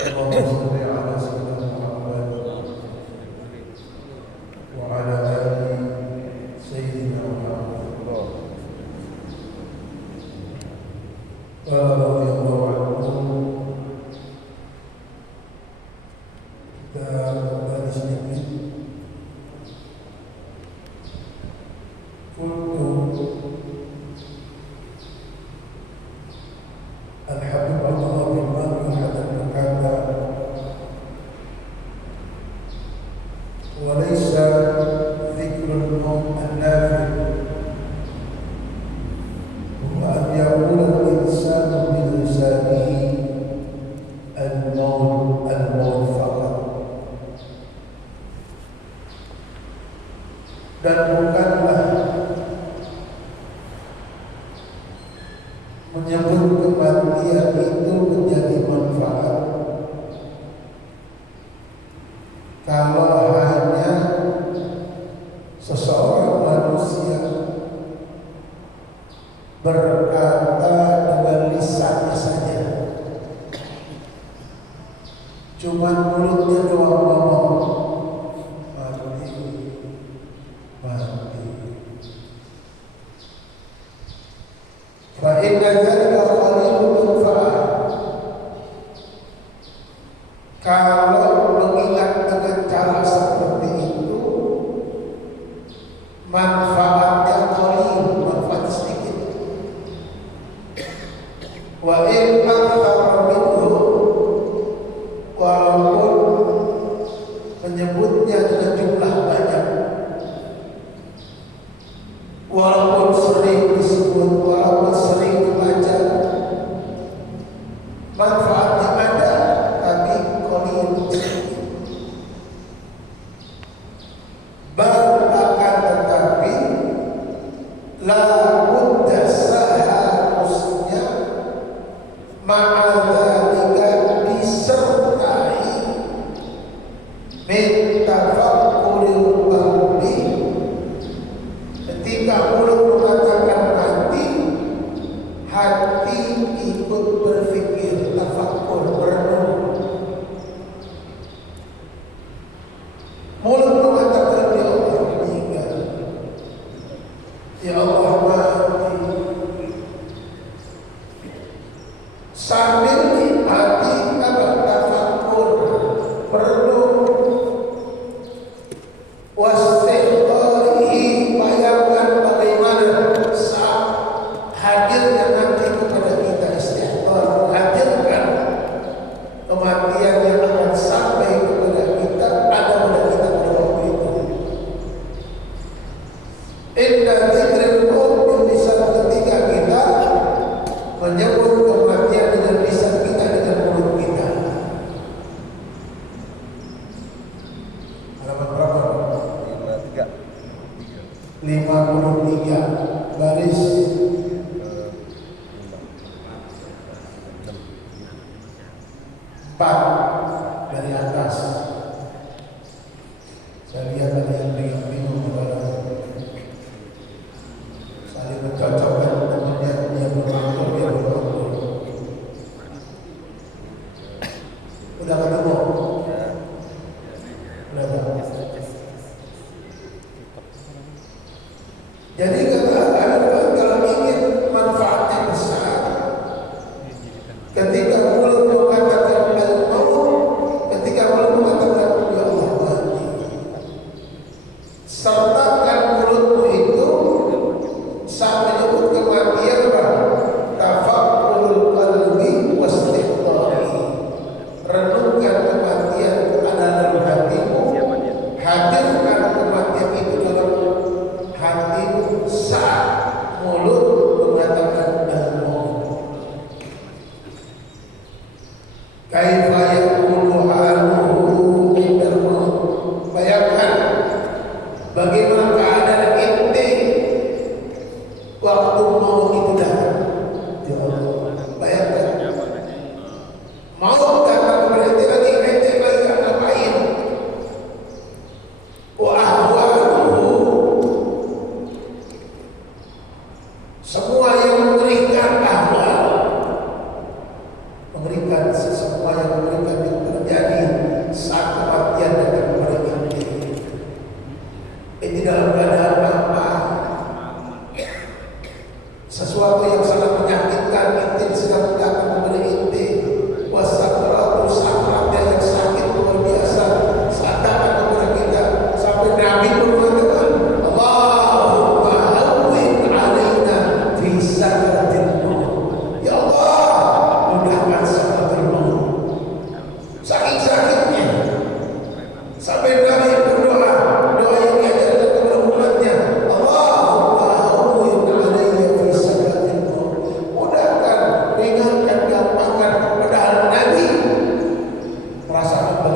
اللهم صل على سيدنا محمد وعلى آل سيدنا محمد. قال رضي الله عنه dari sedikit untuk Al-Habib Abdullah bin Malik hadap berkata, walaysa dzikrul maut an-nafi' huwa an yaqula al-insanu bi lisanihi al-maut faqat. Dan bukanlah menyebut kematian itu menjadi manfaat kalau hanya seseorang manusia berkata dengan lisannya saja, cuma mulutnya doang ngomong mati. Fa inna dzalika qalilun manfaat. Kalau mengingat dengan cara seperti itu, manfaatnya qalil, manfaat sedikit. Wa in akthara minhu, walaupun menyebutnya dengan jumlah banyak, walaupun sering disebut, walaupun sering dibaca, manfaatnya ada, tapi qalil. Bahkan tetapi la budda seharusnya ma'adzalika disertai min tafakkuril qalbi. Ketika mulut mengatakan mati, hati ikut berpikir, tafakkur, berenung. Mulut mengatakan ya Allah meninggal, ya Allah mati, sambil di hati apa? Tafakkur, berenung. Wastighfarihi, bayangkan bagaimana saat hadirnya nanti kepada kita istighfar, hadirkan kematian yang akan sampai kepada kita, ada pada kita pada waktu itu. Inna dzikril maut bil lisan, ketika kita menyebut kematian dengan lisan kita, dengan mulut kita. Halaman berapa? 53 baris 4 dari atas. Saya lihat ada yang bingung saling mencocokkan temannya, dia bermantul, dia bermantul. Udah ketemu? Udah ketemu. Jadi katakan kalau ingin manfaatnya besar, ketika mulut mengatakan al-maut, ketika mulut mengatakan ya Allah mati, sertakan mulutmu itu saat menyebut kematian, tafakkurul qalbi wastighfari, renungkan kematian ada dalam hatimu, hadirkan kematian itu dalam hatimu saat mulut mengatakan al-maut. Kaifa yakunu haluhu indal maut, bayangkan bagaimana keadaan ente waktu maut itu datang. Ya Allah, bayangkan maut datang kepada ente lagi ngapain? Wa ahwaluhu, semua yang mengerikan ahwal, mengerikan, semua yang mengerikan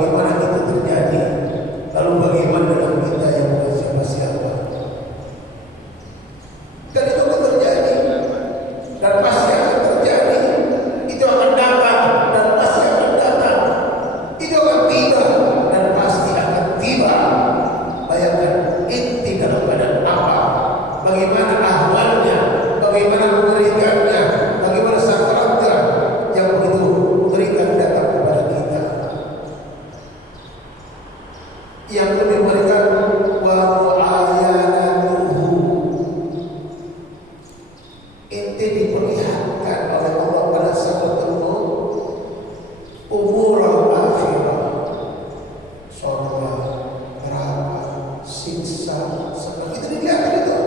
bagaimana itu terjadi? Lalu bagaimana dengan kita yang bukan siapa-siapa? Dan itu akan terjadi, dan pasti akan terjadi. Itu akan datang, dan pasti akan datang. Itu akan tiba, dan pasti akan tiba. Bayangkan inti dalam keadaan apa? Bagaimana ahwalnya? Bagaimana mengerikannya? Bagaimana sakaratnya yang begitu mengerikan datang kepada kita? Yang lebih mengerikan wa mu'ayanatuhu, inti diperlihatkan oleh Allah pada saat bertemu umur al-akhirah, surga, neraka, siksa, senang, itu dilihat itu.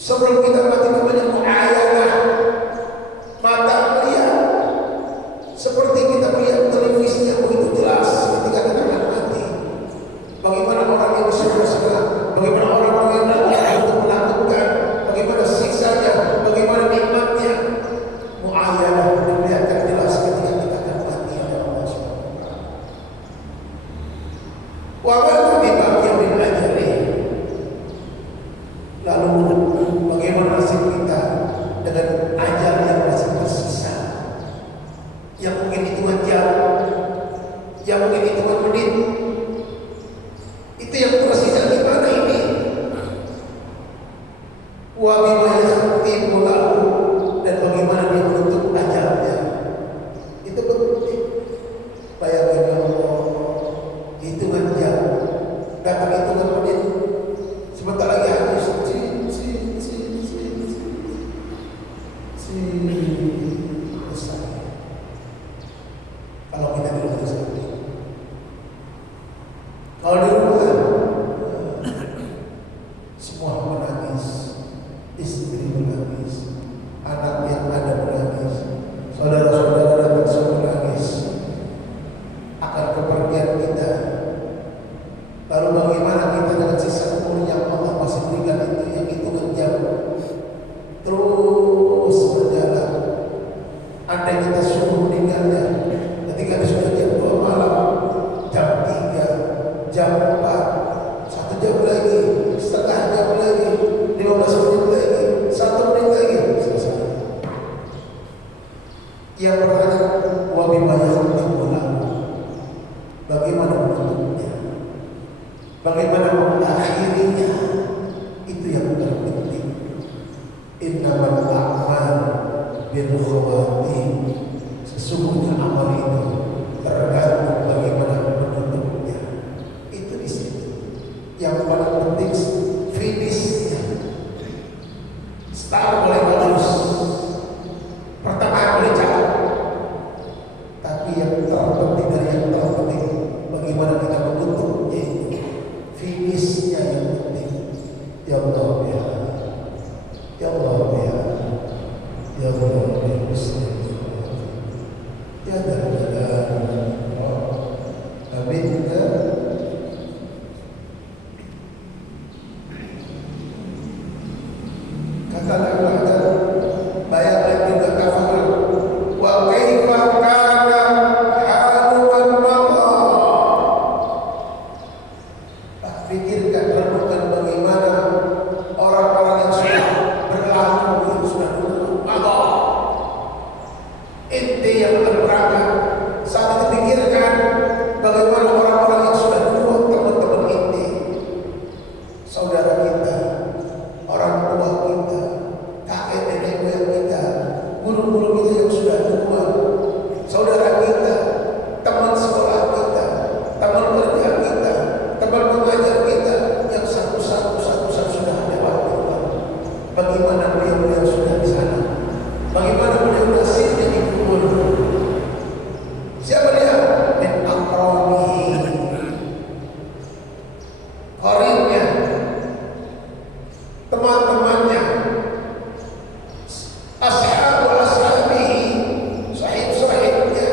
Sebelum kita mati namanya mu'ayanah, mata melihat, seperti kita melihat televisi yang begitu jelas ketika kita akan mati. Bagaimana orang yang bersenang-senang, bagaimana orang yang untuk menakutkan, bagaimana siksanya, bagaimana nikmatnya. Mu'ayanah diperlihatkan jelas ketika kita akan mati oleh Allah SWT. Wa ma bibaqiyyin min ajalihi. Lalu bagaimana nasib kita dengan ajal yang masih tersisa, yang mungkin hitungan jam, yang mungkin hitungan menit, itu yang tersisa di mana ini? Wa bima yakhtimu lahu, dan bagaimana dia menutup ajalnya. Itu penting. Bayangkan ya Allah, hitungan jam, datang hitungan menit, sebentar lagi habis. Kalau kita di rumah sakit, kalau di rumah semua menangis, istri menangis, anak yang ada menangis, saudara-saudara datang semua menangis akan kepergian kita. Lalu bagaimana kita dengan sisa umur yang Allah masih berikan itu, yang itu menjauh terus berjalan. Andai kita suruh meninggalnya ketika sudah jam 2 malam, jam 3, jam 4, 1 jam lagi, setengah jam lagi, 15 menit lagi, 1 menit lagi, selesai. Yang berkata wa bima yakhtimu lahu, bagaimana menutupnya, bagaimana mengakhirinya, itu yang terpenting. Innamal a'mal bil khawatim, sesungguhnya amal itu tergantung bagaimana menutupnya. Itu di situ. Yang paling penting finishnya. Start boleh bagus, pertengahan boleh cakap, tapi yang terpenting dari yang terpenting bagaimana kita menutupnya itu. Finishnya yang penting. Ya Allah ya, ya Allah ya, ya Allah ya Muslim. Ya Jalal, amin. Katakanlah, bayangkan juga kafir. Wa kaifa kana halu man maqa. Pikirkan, renungkan bagaimana orang-orang yang sudah berlalu, yang sudah dulu maqa. Inti yang akan berangkat, saat itu pikirkan bagaimana orang-orang yang sudah dulu, teman-teman inti, saudara kita, orang tua kita, kakek nenek moyang kita, guru-guru kita yang sudah tua, saudara kita, teman sekolah kita, teman kerja kita, teman mengajar kita, yang satu-satu sudah lewat. Bagaimana beliau sudah di sana? Bagaimana beliau nasibnya di kubur? Siapa dia? Min akramihi, qarinnya, teman-temannya, ashabu ashabihi, sahib-sahibnya,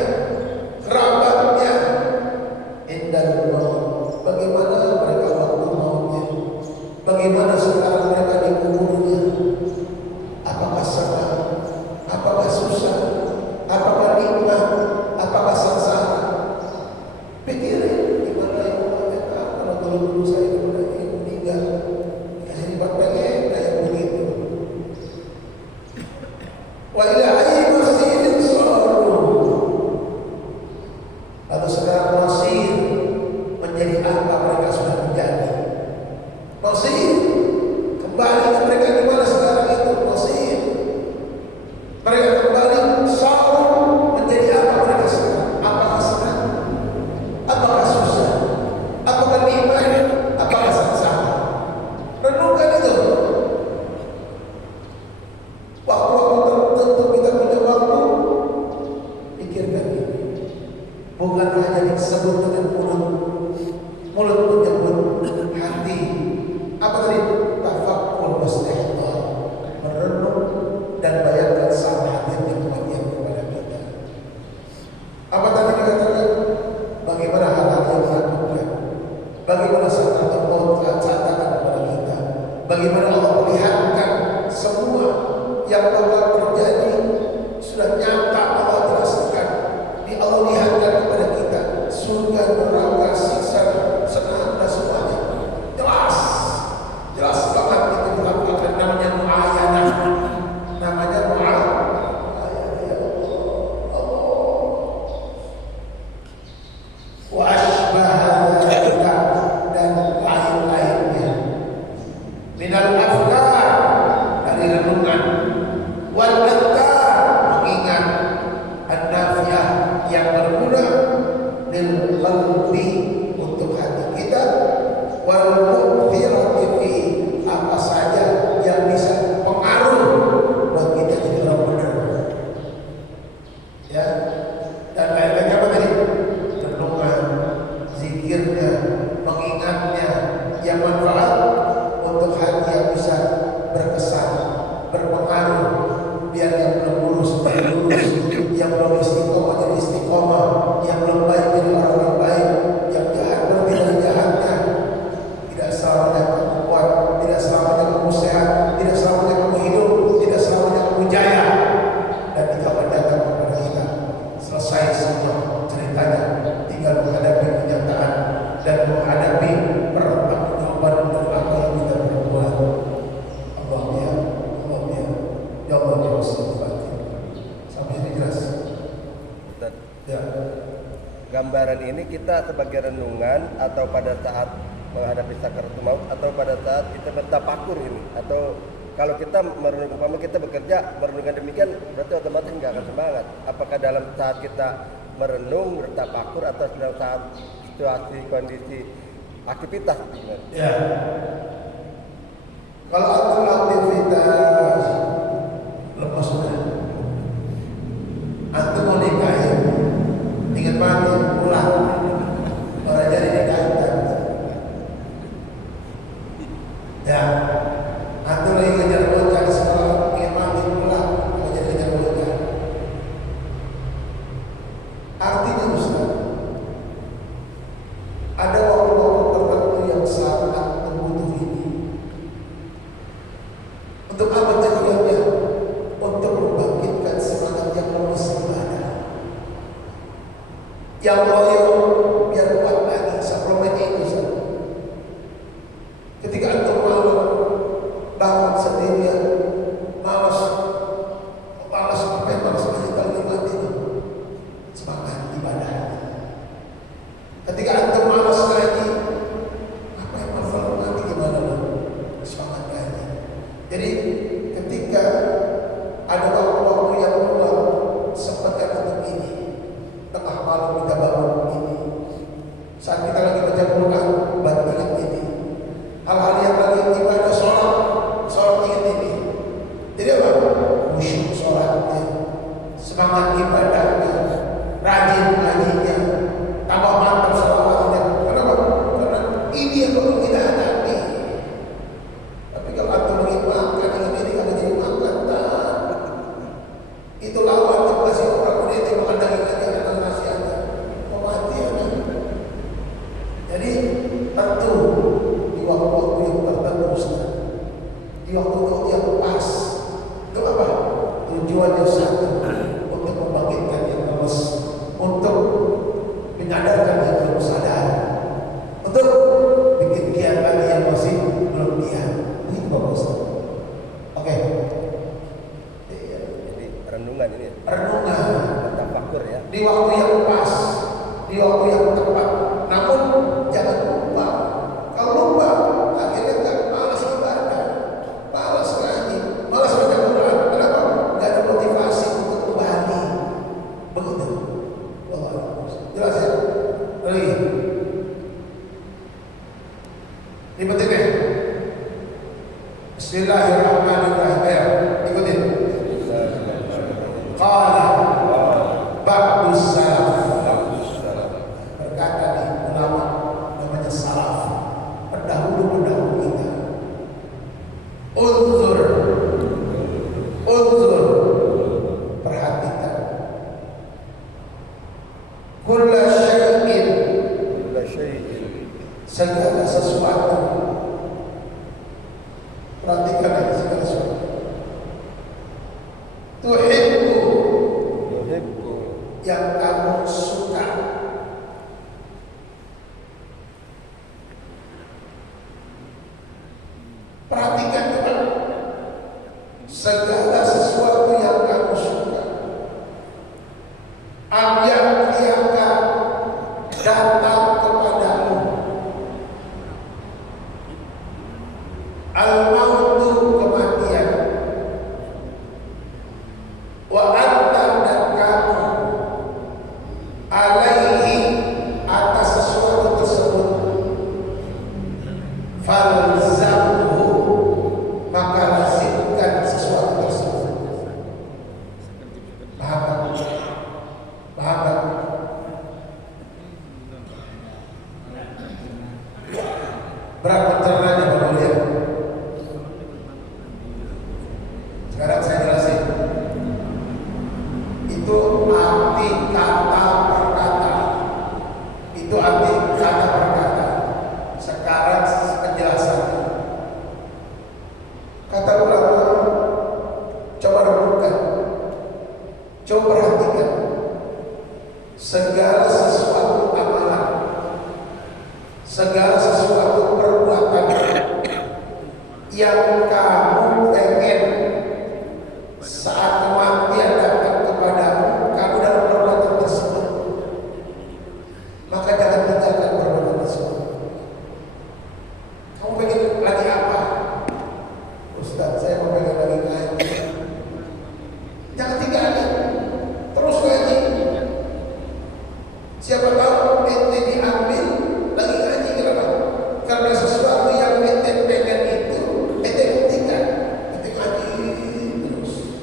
ini. Bukan hanya disebut dengan mulut menyebut, hati. Apa tadi? Tafakkur wastihdar, merenung dan bayangkan sama hadirnya kematian kepada kita. Apa tadi dikatakan? Bagaimana hal-hal yang menakutkan? Bagaimana saat maut datang kepada kita? Bagaimana Allah melihatkan semua yang bakal terjadi sudah nyata Allah jelaskan. Di Allah lihatkan kepada kita surga, neraka, siksa, senang dan semuanya jelas, jelas banget itu dilakukan. Namanya mu'ayanah, namanya mu'ayanah. Ya Allah, wa asbaha dan lain-lainnya minal afkar, dari renungan, wal adkar, mengingat, an-nafiyah, yang berguna, lil qalbi, untuk hati kita, wal mu'thirati fi, apa saja yang bisa pengaruh buat kita jadi orang benar. Ya, dan lain-lainnya apa tadi? Renungan, zikirnya, mengingatnya, yang manfaat untuk hati yang bisa berkesan, berpengaruh, biar yang belum lurus lurus, yang belum istiqomah jadi istiqomah, yang belum baik jadi orang yang baik, yang jahat berhenti dari jahatnya. Tidak selamanya kamu kuat, tidak selamanya kamu sehat, tidak selamanya kamu hidup, tidak selamanya kamu jaya. Dan itu akan datang kepada kita. Selesai semua ceritanya, tinggal menghadapi kenyataan dan menghadapi pertanggungjawaban dari apa yang kita perbuat. Allahumma ya Allah ya Rasulullah. Sampai ini jelas. Ya. Gambaran ini kita sebagai renungan atau pada saat menghadapi sakaratul maut atau pada saat kita bertafakur ini, atau kalau kita merenungkan, umpama kita bekerja merenungkan demikian, berarti otomatis nggak akan semangat. Apakah dalam saat kita merenung bertafakur atau dalam saat situasi kondisi aktivitas gimana? Ya. Kalau atur aktivitas lepas sudah, antum mau nikahin, ingat mati pulang, orang jadi nikahin. Ya, antum lagi ngejar bocah di sekolah, ingat mati pulang, mau jadi ngejar bocah. Artinya Ustaz, ada waktu-waktu tertentu yang sangat membutuh ini. Untuk apa tujuannya? Untuk membangkitkan semangat yang lemas ibadah, yang loyo, biar kuat lagi. Sebelumnya itu ketika antum malam bangun sendirian, malas ngapain, malas aja kalau nikmati itu semangat ibadah. Ketika antum malas ngaji, ngapain malas ngaji, gimana loh semangat ngaji. Jadi ketika ada waktu-waktu yang luang, sempatkan untuk ini. Tengah malam kita bangun ini, saat kita lagi baca Quran, ingat ini. Hal-hal yang lagi ibadah, sholat ingat ini. Jadi apa? Khusyuk sholatnya, semangat ibadahnya, rajin ngajinya, tambah mantap sholawatnya. Kenapa? Karena ini yang perlu kita hadapi. Tapi kalau antum mengimakan ini akan jadi makan, itu lawan yang kasih orang muda itu makan daging aja, anak nasi aja, mau mati ya kan? Jadi tentu di waktu-waktu yang tertentu, di waktu-waktu yang pas, itu apa? Tujuannya satu, untuk membangkitkan yang lemas, untuk menyadarkan yang belum sadar, untuk bikin giat lagi yang masih belum giat. Ini bagus. Oke. Jadi renungan ini, Renungan tafakur ya. di waktu yang pas, di waktu yang tepat. Namun jangan lupa. Kalau lupa, akhirnya nggak malas ibadah, malas ngaji, malas baca Quran. Kenapa? Nggak ada motivasi untuk kembali. Begitu. Jelas ya? Lagi. Ikutin ya. Bismillahirrahmanirrahim. Ayo, ikutin. Qala ba'dus kulla syai'in, kulla syai'in, segala sesuatu. Perhatikan ya, segala sesuatu. Tuhibbu, yuhibbu, yang kamu suka. Perhatikan juga, segala sesuatu yang kamu suka. Am-ya'tiyaka, datang kepadamu. Al-mautu, kematian. Wa anta, dan kamu, alaihi, atas sesuatu tersebut. Falzamhu, maka lazimkan sesuatu tersebut. Paham? Paham? Berapa cernanya Bapak lihat? Sekarang saya jelasin. Itu arti kata perkata. Itu arti kata perkata. Sekarang penjelasan. Kata ulama, coba renungkan, coba perhatikan. Segala sesuatu amalan, segala sesuatu perbuatan yang kamu pengen saat kematian datang kepadamu, kamu dalam perbuatan tersebut, maka jangan tinggalkan perbuatan tersebut. Kamu pengen lagi apa? Ustaz, saya mau pengen lagi ngaji. Jangan tinggalkan, terus ngaji. Siapa tahu ente diambil lagi ngaji, kenapa? Karena sesuatu yang ente pengen itu ente buktikan, ente ngaji terus.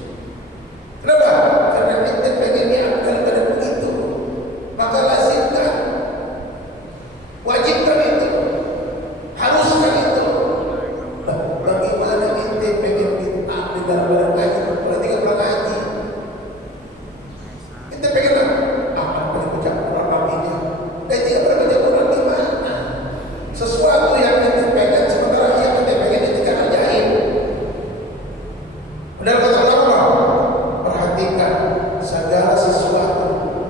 Kenapa? Karena ente pengen diambil pada begitu, maka lazimkan, wajibkan itu, haruskan itu. Nah, bagaimana ente pengen diambil dalam pada ngaji? Berarti kan pernah ngaji. Ente pengen apa? Akan boleh baca Quran nantinya. Ente pernah baca Quran di mana? Sesuatu yang ente pengen, sementara yang ente pengen ente kan kerjain. Benar kata ulama? Perhatikan, segala sesuatu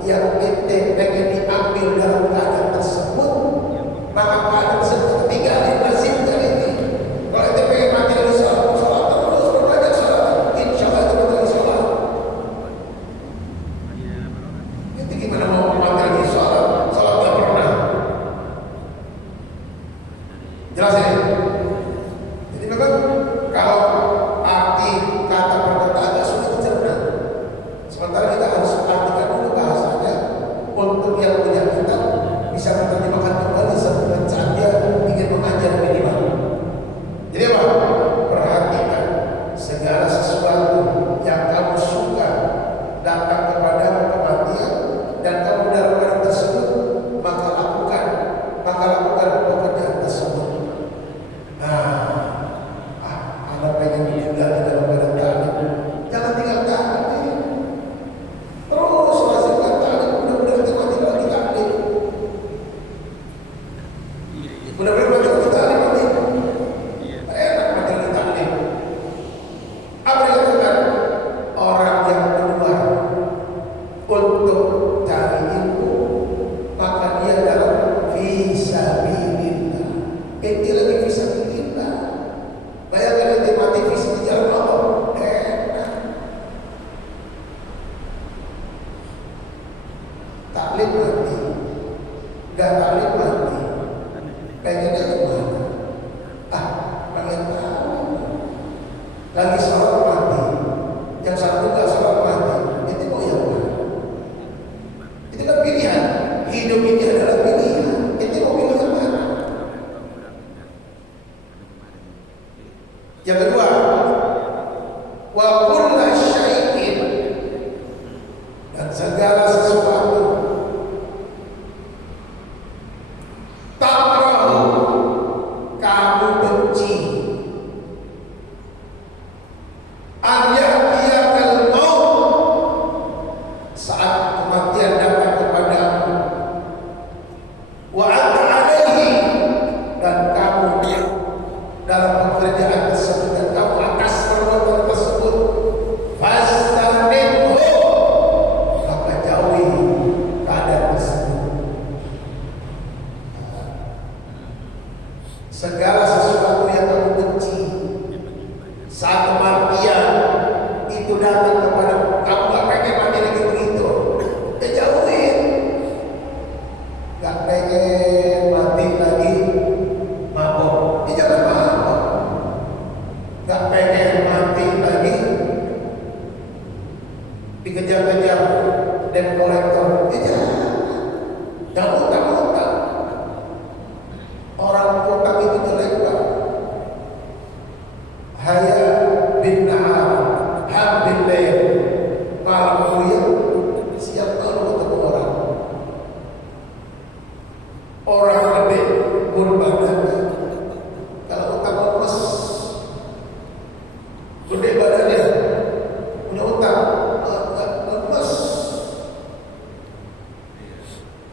yang ente pengen diambil dalam keadaan tersebut, maka keadaan tersebut tinggalin, lazimkan ini. Kalau ente pengen mati dari sholat, sholat terus, berbelajar sholat, insya Allah itu betul sholat. Ente gimana mau mati lagi sholat? Sholat tak pernah. Jelas ya? Jadi memang kalau arti kata perkata agak sulit dicerna. Sementara kita harus artikan dulu bahasanya untuk yang punya kita bisa menerjemahkan kembali saat dia ingin mengajar minimal. Jadi apa? Perhatikan, segala sesuatu yang kamu suka datang kepadamu kematian dan kamu dalam keadaan tersebut, maka lakukan pekerjaan tersebut. Anda pengen meninggal di dalam keadaan taklim, jangan tinggal taklim. Terus lazimkan taklim, mudah-mudahan kita mati lagi taklim. Mudah-mudahan mati lagi taklim nanti. Enak mati lagi taklim. Apa yang dikatakan? Orang yang keluar untuk cari ilmu, maka dia dalam fisabilillah. Ente lagi fisabilillah. Bayangkan ente mati fisabilillah jalan Allah. Enak. Taklim mati, gak taklim mati. Pengennya gimana? Pengen tahu. Lagi sholat mati, yang satu gak sholat mati. Itu mau yang mana? Itu kan pilihan. Hidup ini adalah pilihan. Itu mau pilih yang mana? Yang kedua, wa kulla syai'in, dan segala sesuatu takrahu, kamu benci, an ya'tiyakal maut, saat kematian datang kepadamu,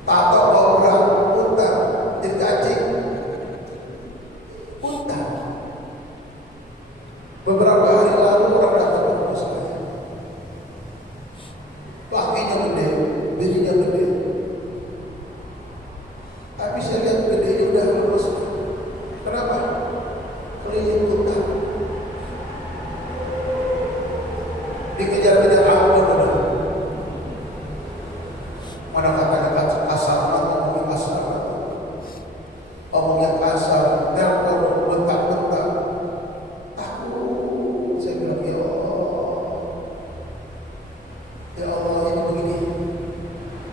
Tato orang utang digaji utang. Beberapa hari lalu orang datang ke rumah saya. Kakinya gede, bininya gede. Tapi saya lihat gede ini udah lulus. Kenapa? Keliling utang. Dikejar-kejar ampun. Mana kata-kata kasar, ngomongnya kasar, omongnya kasar, nelpon, bentak-bentak. Takut, saya bilang ya Allah ini begini.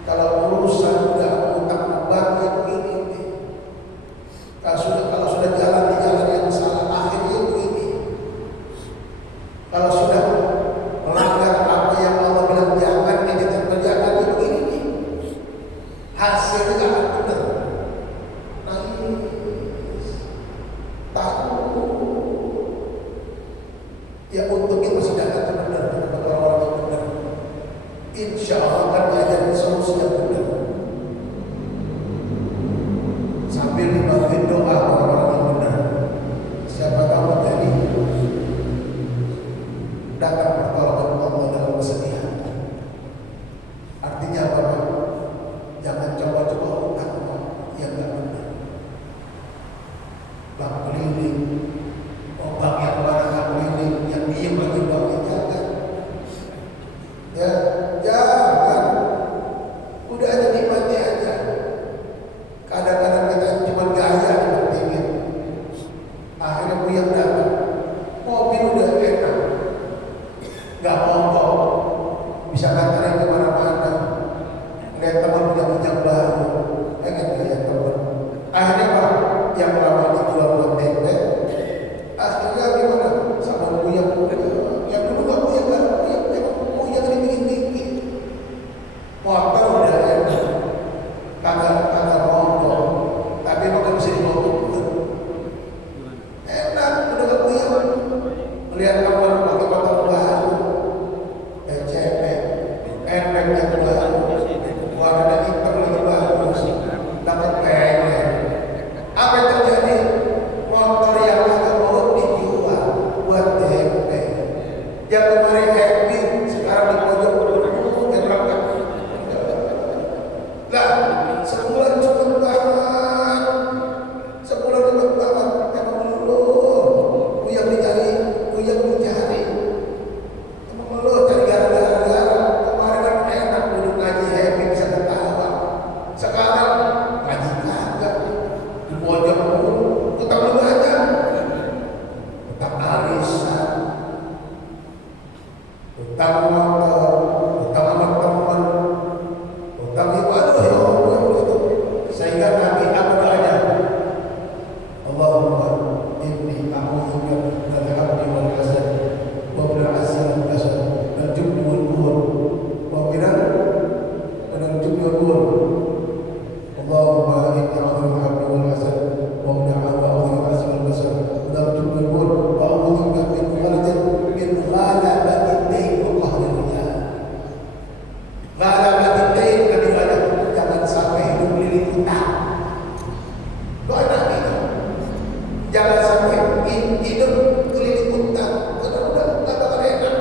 Kalau urusan udah utang bank ya begini. Kalau sudah jalan di jalan yang salah akhirnya begini. Kalau sudah melanggar apa yang Allah bilang jangan, kita kerjakan itu begini. Hasilnya gak akan benar. Nangis, takut. Ya untuk itu masih datang benar kepada orang-orang yang benar. Insya Allah akan diajarin solusi yang benar. Sambil dibantuin doa orang-orang yang benar. Siapa tahu jadi datang pertolongan Allah dalam kesedihan. Artinya apa? Jangan coba-coba utang yang gak benar. Bank keliling, bank yang mana bank keliling, yang diem bagi banknya jangan. Ya, jangan. Udah aja nikmati aja. Kadang-kadang kita cuma gaya dipentingin. Akhirnya yang datang, mobil udah enak, gak mogok, bisa nganterin kemana-mana. Lihat teman punya baru, pengen kayak teman. Akhirnya apa? Yang lama dijual buat tempe, akhirnya gimana? Sama yang dulu gak punya bikin-bikin. Motor udah enak, kagak mogok, tapi emang gak bisa dimogok. Enak, udah gak punya. Melihat teman pakai motor baru, PCP, enak yang baru. Warna hitam lagi bagus, dapat pengen. Apa yang terjadi? Motor yang agak mau dijual buat DP. Yang kemarin happy, sekarang di pojok yang berangkat. Lah, sebulan cepet banget. Sebulan cepet banget. Emang lu yang dicari. Emang lu cari gara-gara. Kemarin kan enak duduk ngaji happy bisa ketawa. Sekarang ngaji kagak. Di pojok utang lu aja. Utang arisan. Utang motor. Utang sama teman. Utang itu aduh ya Allah itu. Sehingga nanti apa doanya? Allahumma inni a'udzubika minal hammi wal hasad wa min al-'ajzi wal kasal wal jubni wal bukhul wa min al-jubni wal bukhul. Allahumma inni a'udzubika minal hammi wal hasad wa min al-'ajzi wal kasal wal jubni wal bukhul wa a'udzubika min ghalabati ad-dayn wa qahri ar-rijal. Ghalabati ad-dayn kadang-kadang jangan sampai hidup lilit utang. Doa itu. Jangan sampai hidup keliling utang. Karena udah utang gak enak.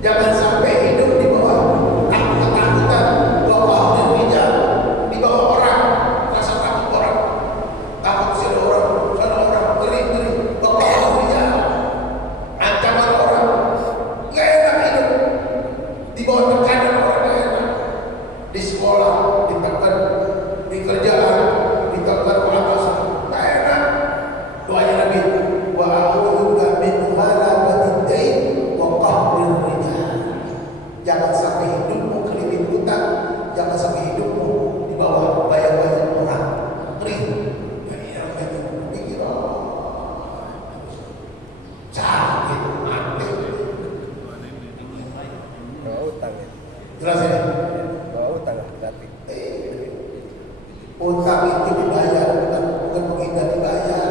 Jangan sampai hidup di bawah ketakutan, bawah rijal, di bawah orang, rasa takut orang, takut sini orang, sana orang, ngeri, bawah rijal, ancaman orang, gak enak hidup, di bawah tekanan orang gak enak, di sekolah ditekan, di kerjaan ditekan atasan, gak enak. Doanya Nabi, wa a'udzubika min ghalabati ad-dayn wa qahri ar-rijal. Jangan sampai hidupmu keliling utang, jangan sampai hidupmu di bawah bayang-bayang orang. Pikir sakit mati. Bawa utang ya. Jelas ya? Bawa utang berarti. Utang itu dibayar, bukan menghindar dibayar.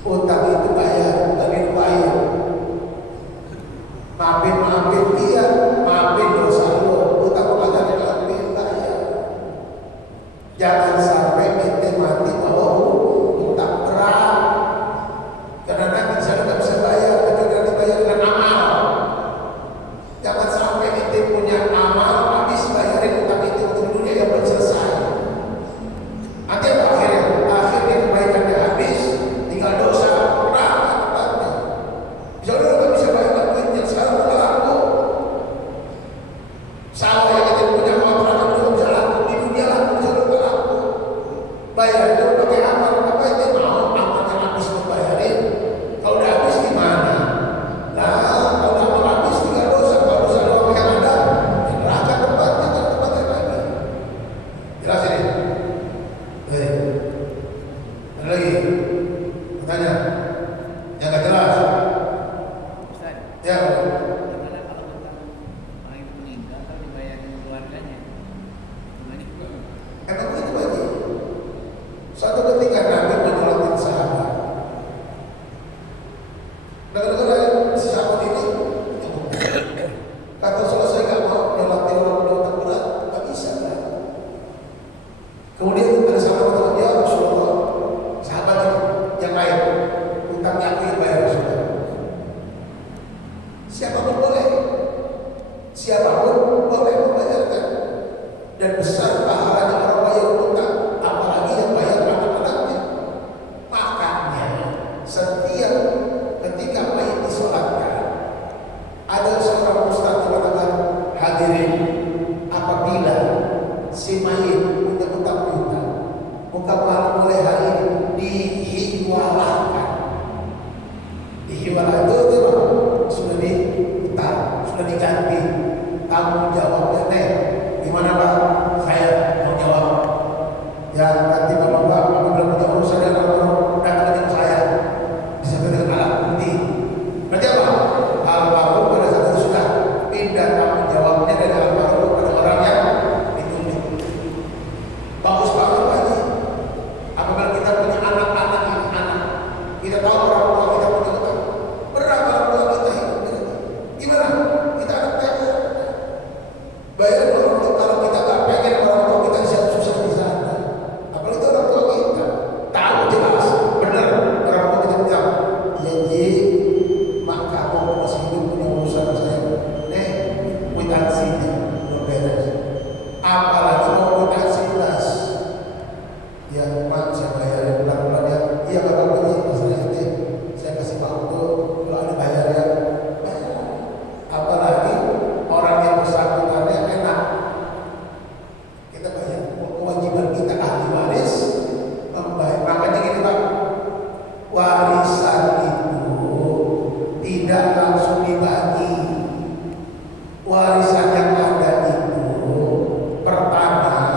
Utang itu bayar, bukan dibayar. Maafin dia, maafin dosa lu. Utang kagak dimaafin, bayar. Jangan sampai kita mati bawa utang berat, karena nanti saya nggak bisa bayar, kecuali dibayar dengan amal. Jangan sampai kita punya amal habis bayarin utang itu untuk dunia yang belum selesai. Nanti apa akhirnya? Akhirnya kebaikannya habis, tinggal dosa berat tempatnya. Misalnya nggak bisa bayar duit yang sekarang udah laku. Sawah yang kita punya kontrakan belum bisa laku di dunia laku, misalnya nggak laku. Bayar itu pakai amal, apa itu mau amal yang habis membayarin? Kalau udah habis gimana? Nah, kalau udah amal habis tinggal dosa. Kalau dosa doang yang ada, ya neraka tempatnya, kan tempatnya lagi. Jelas ini? Ada lagi? Tanya? Yang nggak jelas? Ustaz, Ya. gimana kalau utang orang itu meninggal kalau dibayarin keluarganya? Gimana itu? Emang begitu lagi. Suatu ketika Nabi menyolatin sahabat. Dengar-dengar si sahabat ini, kata Rasulullah, saya nggak mau menyolatin orang berutang berat, nggak bisa kan? Kemudian ada sahabat yang dia Rasulullah, sahabat yang lain, utangnya aku yang bayar Rasulullah. Siapapun boleh, siapapun boleh membayarkan, dan besar pahalanya orang bayar utang, apalagi yang bayar anak-anaknya. Makanya setiap ketika mayit disolatkan, ada seorang ustaz yang mengatakan, hadirin, apabila si mayit punya utang piutang, bukan malu mulai hari ini dihiwalahkan. Dihiwalah itu memang sudah diutang, sudah diganti. Tanggung jawabnya, gimana Pak? Saya mau jawab. Ya nanti Bapak apabila punya urusan dengan orang datang ke saya, disertai dengan alat bukti. Berarti apa? Almarhum pada saat itu sudah pindah tanggung jawabnya dari almarhum pada orang yang dituntut. Bagus banget Pak Haji. Apabila kita punya anak-anak ini anak, kita tahu orang tua kita punya utang. Berapa orang tua kita hidup? Gimana? Kita anak tanya. Bayar orang tua, kalau kita nggak pengen orang tua kita susah di sana. Apalagi orang tua kita tahu jelas, benar orang tua kita bilang, ya Ji, mak kamu masih hidup punya urusan saya, kwitansinya belum beres. Apalagi mau kwitansi jelas, ya mak saya bayarin bulan-bulan ya, iya bapak begini masalah ini, saya kasih waktu kalau ada bayar ya, bayar. Apalagi orang yang bersangkutannya enak, kita bayar. Kewajiban kita ahli waris membayar. Makanya gini Pak, warisan itu tidak langsung dibagi. Warisan yang ada itu pertama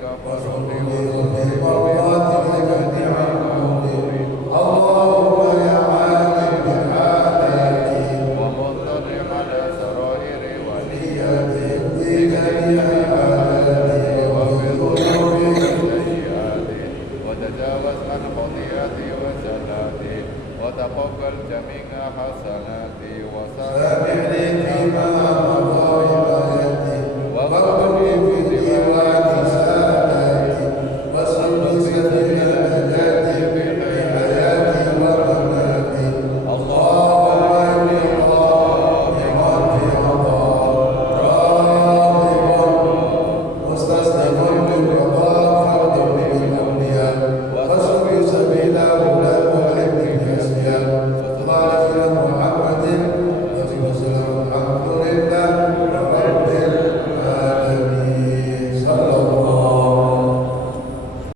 كفروا لي وصلي بمرضاتك نعمه اللهم يا عالم بحالاتي ومطلع على سرائر ونياتي بجميع حالاتي وبذنوبي وسيئاتي وتجاوز عن خطيئتي وزلاتي وتقبل جميع حسناتي سامحني فيما مضى عبادتي واغفر لي في